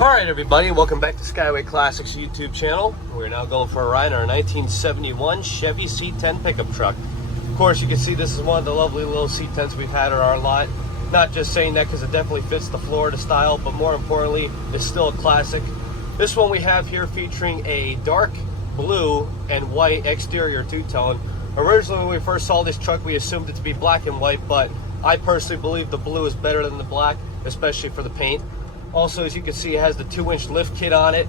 Alright everybody, welcome back to Skyway Classics YouTube channel. We're now going for a ride in our 1971 Chevy C10 pickup truck. Of course, you can see this is one of the lovely little C10s we've had on our lot. Not just saying that because it definitely fits the Florida style, but more importantly, it's still a classic. This one we have here featuring a dark blue and white exterior two-tone. Originally when we first saw this truck, we assumed it to be black and white, but I personally believe the blue is better than the black, especially for the paint. Also, as you can see, it has the 2-inch lift kit on it,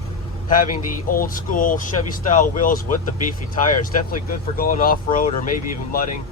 having the old school Chevy style wheels with the beefy tires. Definitely good for going off-road or maybe even mudding,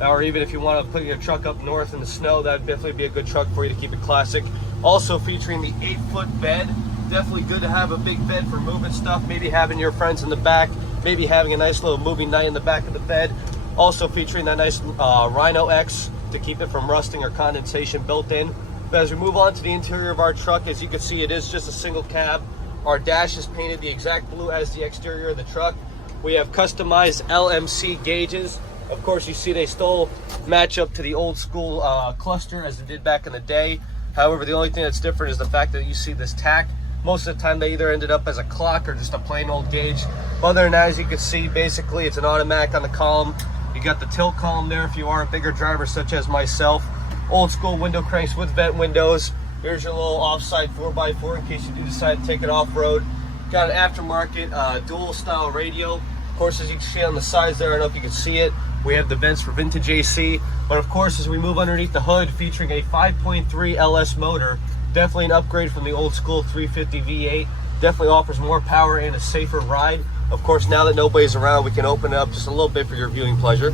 or even if you want to put your truck up north in the snow, that would definitely be a good truck for you to keep it classic. Also featuring the 8-foot bed. Definitely good to have a big bed for moving stuff, maybe having your friends in the back, maybe having a nice little movie night in the back of the bed. Also featuring that nice Rhino X to keep it from rusting or condensation built in. But as we move on to the interior of our truck, as you can see, it is just a single cab. Our dash is painted the exact blue as the exterior of the truck. We have customized LMC gauges. Of course, you see they still match up to the old school cluster as they did back in the day. However, the only thing that's different is the fact that you see this tack. Most of the time they either ended up as a clock or just a plain old gauge. Other than that, as you can see, basically it's an automatic on the column. You got the tilt column there if you are a bigger driver such as myself. Old school window cranks with vent windows. Here's your little offside 4x4 in case you do decide to take it off-road. Got an aftermarket dual style radio. Of course, as you can see on the sides there, I don't know if you can see it, we have the vents for vintage AC. But of course, as we move underneath the hood, featuring a 5.3 LS motor, definitely an upgrade from the old school 350 V8. Definitely offers more power and a safer ride. Of course, now that nobody's around, we can open it up just a little bit for your viewing pleasure.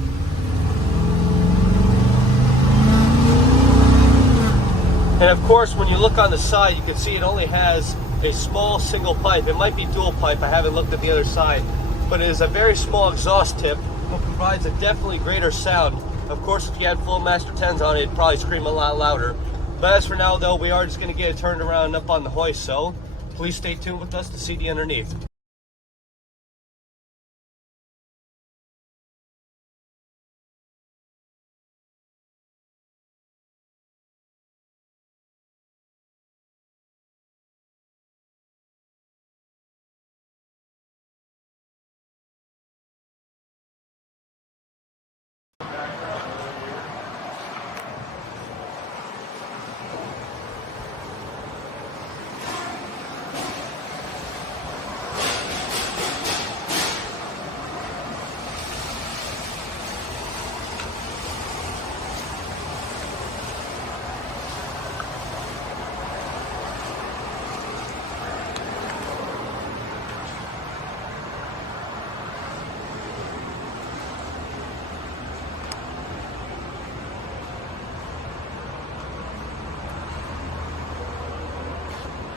And of course, when you look on the side, you can see it only has a small single pipe. It might be dual pipe, I haven't looked at the other side, but it is a very small exhaust tip, which provides a definitely greater sound. Of course, if you had full Master 10s on it, it'd probably scream a lot louder. But as for now though, we are just gonna get it turned around and up on the hoist, so please stay tuned with us to see the underneath.